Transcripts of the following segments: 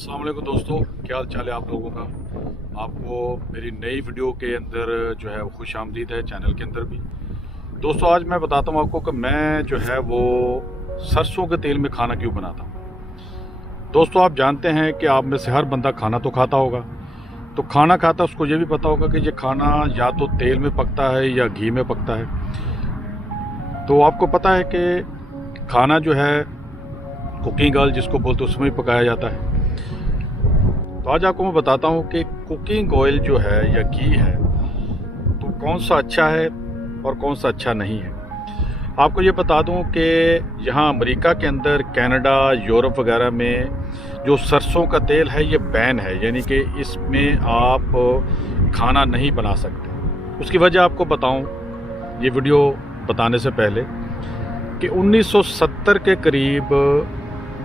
अस्सलाम वालेकुम दोस्तों, क्या हाल चाल है आप लोगों का। आपको मेरी नई वीडियो के अंदर जो है वो खुश आमदीद है, चैनल के अंदर भी। दोस्तों आज मैं बताता हूँ आपको कि मैं जो है वो सरसों के तेल में खाना क्यों बनाता हूँ। दोस्तों आप जानते हैं कि आप में से हर बंदा खाना तो खाता होगा, तो खाना खाता उसको ये भी पता होगा कि ये खाना या तो तेल में पकता है या घी में पकता है। तो आपको पता है कि खाना जो है कुकिंग ऑयल जिसको बोलते हैं उसमें भी पकाया जाता है। तो आज आपको मैं बताता हूँ कि कुकिंग ऑयल जो है या घी है तो कौन सा अच्छा है और कौन सा अच्छा नहीं है। आपको ये बता दूँ कि यहाँ अमेरिका के अंदर, कनाडा, यूरोप वगैरह में जो सरसों का तेल है ये बैन है, यानी कि इसमें आप खाना नहीं बना सकते। उसकी वजह आपको बताऊँ ये वीडियो बताने से पहले कि 1970 के करीब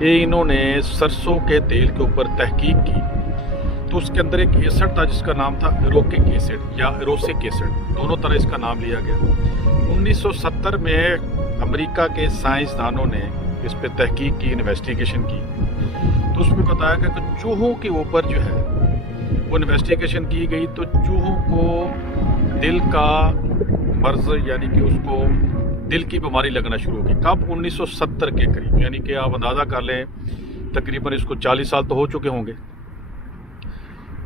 ये इन्होंने सरसों के तेल के ऊपर तहकीक की, तो उसके अंदर एक एसिड था जिसका नाम था एरोकिक एसिड या एरोसिक एसिड, दोनों तरह इसका नाम लिया गया। 1970 में अमेरिका के साइंसदानों ने इस पर तहकीक की, इन्वेस्टिगेशन की, तो उसमें बताया गया कि चूहों के ऊपर जो है वो इन्वेस्टिगेशन की गई, तो चूहों को दिल का मर्ज यानी कि उसको दिल की बीमारी लगना शुरू होगी। कब? 1970 के करीब, यानी कि आप अंदाज़ा कर लें तकरीबन इसको 40 साल तो हो चुके होंगे।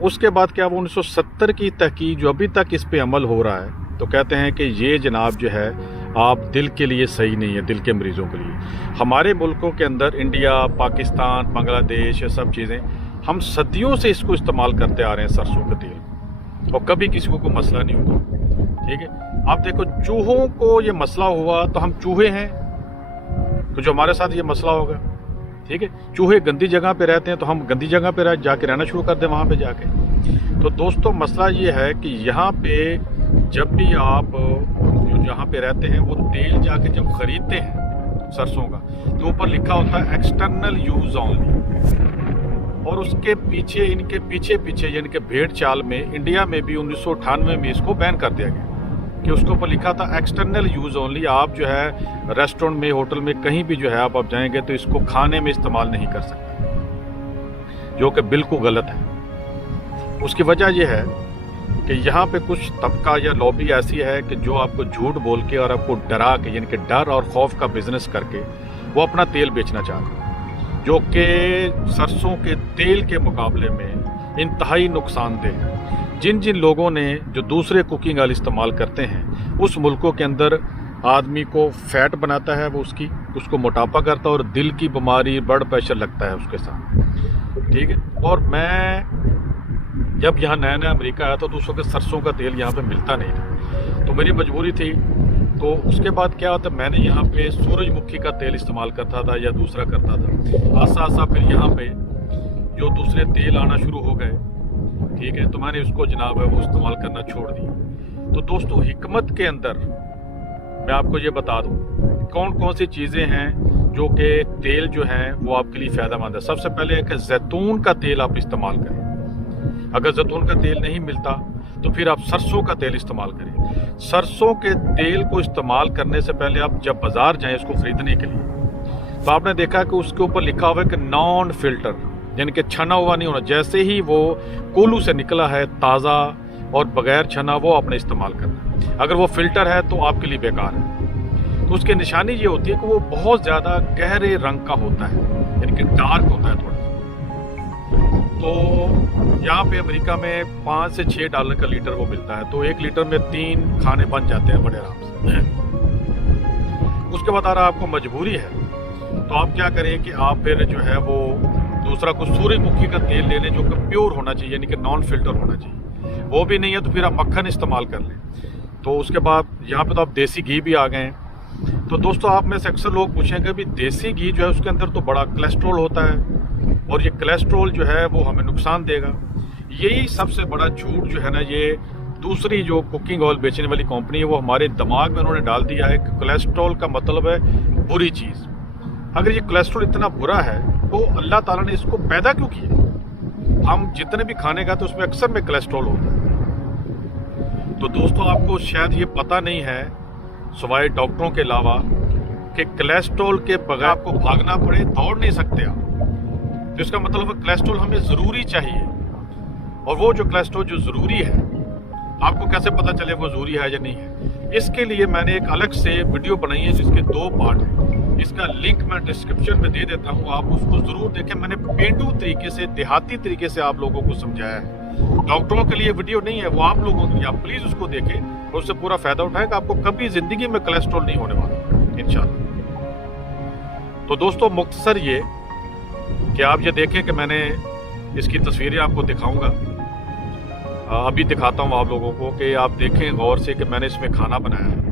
उसके बाद क्या, वो 1970 की तहकीक जो अभी तक इस पे अमल हो रहा है, तो कहते हैं कि ये जनाब जो है आप दिल के लिए सही नहीं है, दिल के मरीज़ों के लिए। हमारे मुल्कों के अंदर इंडिया, पाकिस्तान, बांग्लादेश, ये सब चीज़ें हम सदियों से इसको इस्तेमाल करते आ रहे हैं सरसों का तेल, और कभी किसी को कोई मसला नहीं हुआ। ठीक है, आप देखो चूहों को ये मसला हुआ तो हम चूहे हैं, तो जो हमारे साथ ये मसला होगा। ठीक है, चूहे गंदी जगह पे रहते हैं तो हम गंदी जगह पे जाके रहना शुरू कर दें वहाँ पे जाके। तो दोस्तों मसला ये है कि यहाँ पे जब भी आप जो जहाँ पे रहते हैं वो तेल जाके जब खरीदते हैं सरसों का, तो ऊपर लिखा होता है एक्सटर्नल यूज ओनली, और उसके पीछे इनके पीछे यानी कि भेड़ चाल में इंडिया में भी 1998 में इसको बैन कर दिया गया कि उसके ऊपर लिखा था एक्सटर्नल यूज़ ओनली। आप जो है रेस्टोरेंट में, होटल में, कहीं भी जो है आप जाएंगे तो इसको खाने में इस्तेमाल नहीं कर सकते, जो कि बिल्कुल गलत है। उसकी वजह यह है कि यहाँ पे कुछ तबका या लॉबी ऐसी है कि जो आपको झूठ बोल के और आपको डरा के, यानी कि डर और खौफ का बिजनेस करके वो अपना तेल बेचना चाहते हैं, जो कि सरसों के तेल के मुकाबले में इंतहाई नुकसानदेह है। जिन जिन लोगों ने जो दूसरे कुकिंग ऑयल इस्तेमाल करते हैं उस मुल्कों के अंदर आदमी को फैट बनाता है, वो उसको मोटापा करता है और दिल की बीमारी, ब्लड प्रेशर लगता है उसके साथ। ठीक है, और मैं जब यहाँ नया नया अमेरिका आया था तो उस वक्त सरसों का तेल यहाँ पे मिलता नहीं था, तो मेरी मजबूरी थी। तो उसके बाद क्या होता, मैंने यहाँ पे सूरजमुखी का तेल इस्तेमाल करता था या दूसरा करता था। आसा आसा फिर यहाँ पे जो दूसरे तेल आना शुरू हो गए, ठीक है, तो मैंने उसको जनाब है वो इस्तेमाल करना छोड़ दिया। तो दोस्तों हिकमत के अंदर मैं आपको ये बता दूं कौन कौन सी चीज़ें हैं जो कि तेल जो है वो आपके लिए फ़ायदेमंद है। सबसे पहले है कि जैतून का तेल आप इस्तेमाल करें। अगर जैतून का तेल नहीं मिलता तो फिर आप सरसों का तेल इस्तेमाल करें। सरसों के तेल को इस्तेमाल करने से पहले आप जब बाज़ार जाएँ इसको ख़रीदने के लिए, तो आपने देखा कि उसके ऊपर लिखा हुआ है कि नॉन फिल्टर, यानी कि छना हुआ नहीं होना। जैसे ही वो कोलू से निकला है ताज़ा और बगैर छना, वो आपने इस्तेमाल करना। अगर वो फिल्टर है तो आपके लिए बेकार है। तो उसकी निशानी ये होती है कि वो बहुत ज़्यादा गहरे रंग का होता है, यानी कि डार्क होता है थोड़ा। तो यहाँ पे अमेरिका में $5 से $6 का लीटर वो मिलता है, तो 1 लीटर में 3 खाने बन जाते हैं बड़े आराम से। उसके बाद आ रहा आपको मजबूरी है, तो आप क्या करें कि आप फिर जो है वो दूसरा कुछ सूरजमुखी का तेल ले लें जो कि प्योर होना चाहिए, यानी कि नॉन फिल्टर होना चाहिए। वो भी नहीं है तो फिर आप मक्खन इस्तेमाल कर लें। तो उसके बाद यहाँ पे तो आप देसी घी भी आ गए हैं। तो दोस्तों आप में से अक्सर लोग पूछेंगे भी देसी घी जो है उसके अंदर तो बड़ा कोलेस्ट्रॉल होता है और ये कोलेस्ट्रॉल जो है वो हमें नुकसान देगा। यही सबसे बड़ा झूठ जो है ना, ये दूसरी जो कुकिंग ऑयल बेचने वाली कंपनी है वो हमारे दिमाग में उन्होंने डाल दिया है कि कोलेस्ट्रॉल का मतलब है बुरी चीज़। अगर ये कोलेस्ट्रॉल इतना बुरा है तो अल्लाह ताला ने इसको पैदा क्यों किया? हम जितने भी खाने खाते उसमें अक्सर में कोलेस्ट्रॉल होता है। तो दोस्तों आपको शायद ये पता नहीं है सिवाय डॉक्टरों के अलावा कि कोलेस्ट्रॉल के बगैर आपको भागना पड़े, दौड़ नहीं सकते आप। तो इसका मतलब है कोलेस्ट्रॉल हमें ज़रूरी चाहिए। और वो जो कोलेस्ट्रॉल जो ज़रूरी है, आपको कैसे पता चले वो ज़रूरी है या नहीं है? इसके लिए मैंने एक अलग से वीडियो बनाई है जिसके 2 पार्ट हैं। इसका लिंक मैं डिस्क्रिप्शन में दे देता हूँ, आप उसको ज़रूर देखें। मैंने पेंडू तरीके से, देहाती तरीके से आप लोगों को समझाया है। डॉक्टरों के लिए वीडियो नहीं है, वो आप लोगों के लिए। आप प्लीज़ उसको देखें और उससे पूरा फ़ायदा उठाएगा। आपको कभी ज़िंदगी में कोलेस्ट्रॉल नहीं होने वाला इंशाल्लाह। तो दोस्तों, मुख्तसर ये कि आप ये देखें कि मैंने इसकी तस्वीरें आपको दिखाऊंगा। अभी दिखाता हूँ आप लोगों को कि आप देखें गौर से कि मैंने इसमें खाना बनाया है।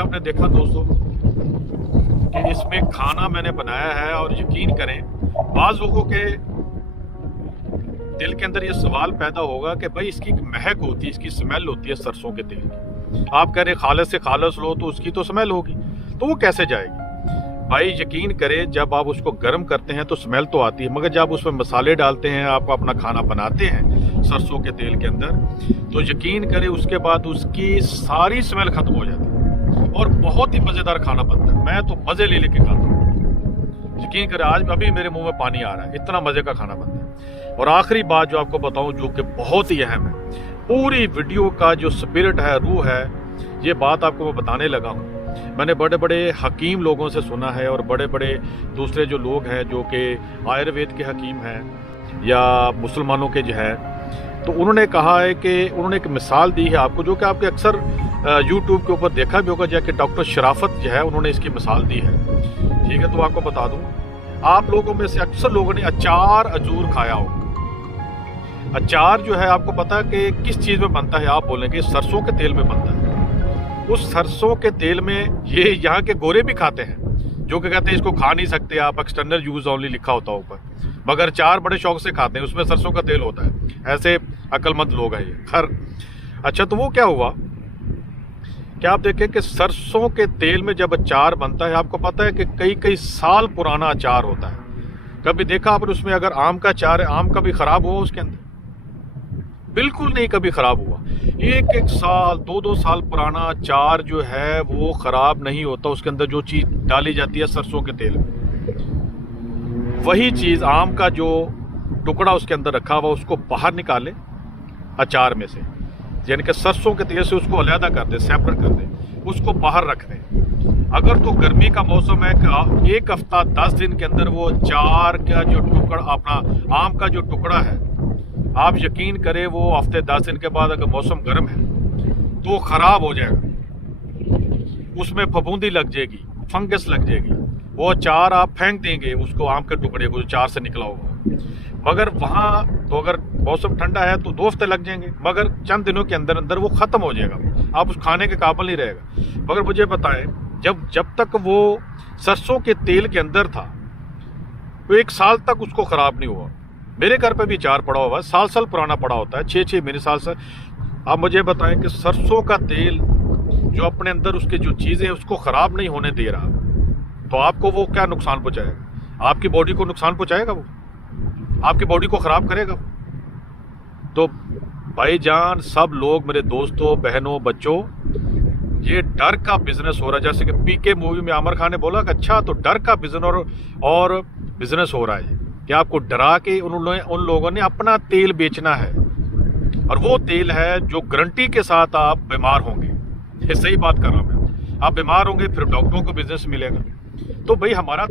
आपने देखा दोस्तों कि इसमें खाना मैंने बनाया है, और यकीन करें बाज़ लोगों के दिल के अंदर ये सवाल पैदा होगा कि भाई इसकी महक होती है, इसकी स्मेल होती है सरसों के तेल की। आप कह रहे खालस से खालस लो तो उसकी तो स्मेल होगी, तो वो कैसे जाएगी? भाई यकीन करें, जब आप उसको गर्म करते हैं तो स्मेल तो आती है, मगर जब उसमें मसाले डालते हैं, आप अपना खाना बनाते हैं सरसों के तेल के अंदर, तो यकीन करें उसके बाद उसकी सारी स्मेल खत्म हो जाती है और बहुत ही मज़ेदार खाना बनता है। मैं तो मज़े ले लेके खाता हूँ, यकीन करें आज अभी मेरे मुंह में पानी आ रहा है, इतना मज़े का खाना बनता है। और आखिरी बात जो आपको बताऊं, जो कि बहुत ही अहम है, पूरी वीडियो का जो स्पिरिट है, रूह है, ये बात आपको मैं बताने लगा हूँ। मैंने बड़े बड़े हकीम लोगों से सुना है, और बड़े बड़े दूसरे जो लोग हैं जो कि आयुर्वेद के हकीम हैं या मुसलमानों के जो है, तो उन्होंने कहा है कि उन्होंने एक मिसाल दी है आपको, जो कि आपके अक्सर यूट्यूब के ऊपर देखा भी होगा, जाके डॉक्टर शराफत जो है उन्होंने इसकी मिसाल दी है। ठीक है, तो आपको बता दूं, आप लोगों में से अक्सर लोगों ने अचार अजूर खाया होगा। अचार जो है आपको पता है कि किस चीज़ में बनता है? आप बोलेंगे सरसों के तेल में बनता है। उस सरसों के तेल में ये यहाँ के गोरे भी खाते हैं, जो कि कहते हैं इसको खा नहीं सकते आप, एक्सटर्नल यूज ओनली लिखा होता है ऊपर, मगर अचार बड़े शौक से खाते हैं, उसमें सरसों का तेल होता है। ऐसे अक्लमंद लोग हैं ये। खैर, अच्छा, तो वो क्या हुआ, क्या आप देखें कि सरसों के तेल में जब अचार बनता है, आपको पता है कि कई कई साल पुराना अचार होता है। कभी देखा आपने उसमें अगर आम का अचार है, आम कभी खराब हुआ उसके अंदर? बिल्कुल नहीं, कभी खराब हुआ। एक एक साल, 2-2 साल पुराना अचार जो है वो खराब नहीं होता। उसके अंदर जो चीज़ डाली जाती है सरसों के तेल में, वही चीज़ आम का जो टुकड़ा उसके अंदर रखा हुआ, उसको बाहर निकाले अचार में से, यानी कि सरसों के तेल से उसको अलहदा कर दे, सेपरेट कर दे, उसको बाहर रख दे। अगर तो गर्मी का मौसम है कि 1 हफ्ता 10 दिन के अंदर वो अचार का जो टुकड़ा, अपना आम का जो टुकड़ा है, आप यकीन करें वो हफ्ते 10 दिन के बाद अगर मौसम गर्म है तो खराब हो जाएगा, उसमें फफूंदी लग जाएगी, फंगस लग जाएगी। वो अचार आप फेंक देंगे उसको, आम के टुकड़े को जो अचार से निकला होगा। मगर वहाँ तो अगर मौसम ठंडा है तो 2 हफ्ते लग जाएंगे, मगर चंद दिनों के अंदर अंदर वो ख़त्म हो जाएगा, आप उस खाने के काबिल नहीं रहेगा। मगर मुझे बताएं, जब तक वो सरसों के तेल के अंदर था तो 1 साल तक उसको ख़राब नहीं हुआ। मेरे घर पे भी अचार पड़ा हुआ है, साल साल पुराना पड़ा होता है, 6-6 महीने, साल साल। आप मुझे बताएं कि सरसों का तेल जो अपने अंदर उसके जो चीज़ें हैं उसको ख़राब नहीं होने दे रहा, तो आपको वो क्या नुकसान पहुँचाएगा? आपकी बॉडी को नुकसान पहुँचाएगा, वो आपकी बॉडी को ख़राब करेगा। तो भाईजान, सब लोग, मेरे दोस्तों, बहनों, बच्चों, ये डर का बिजनेस हो रहा है। जैसे कि पीके मूवी में आमिर खान ने बोला कि अच्छा, तो डर का बिजनेस और बिजनेस हो रहा है कि आपको डरा के उन लोगों ने अपना तेल बेचना है, और वो तेल है जो गारंटी के साथ आप बीमार होंगे। ये सही बात कर रहा हूँ मैं, आप बीमार होंगे, फिर डॉक्टरों को बिजनेस मिलेगा। तो भाई हमारा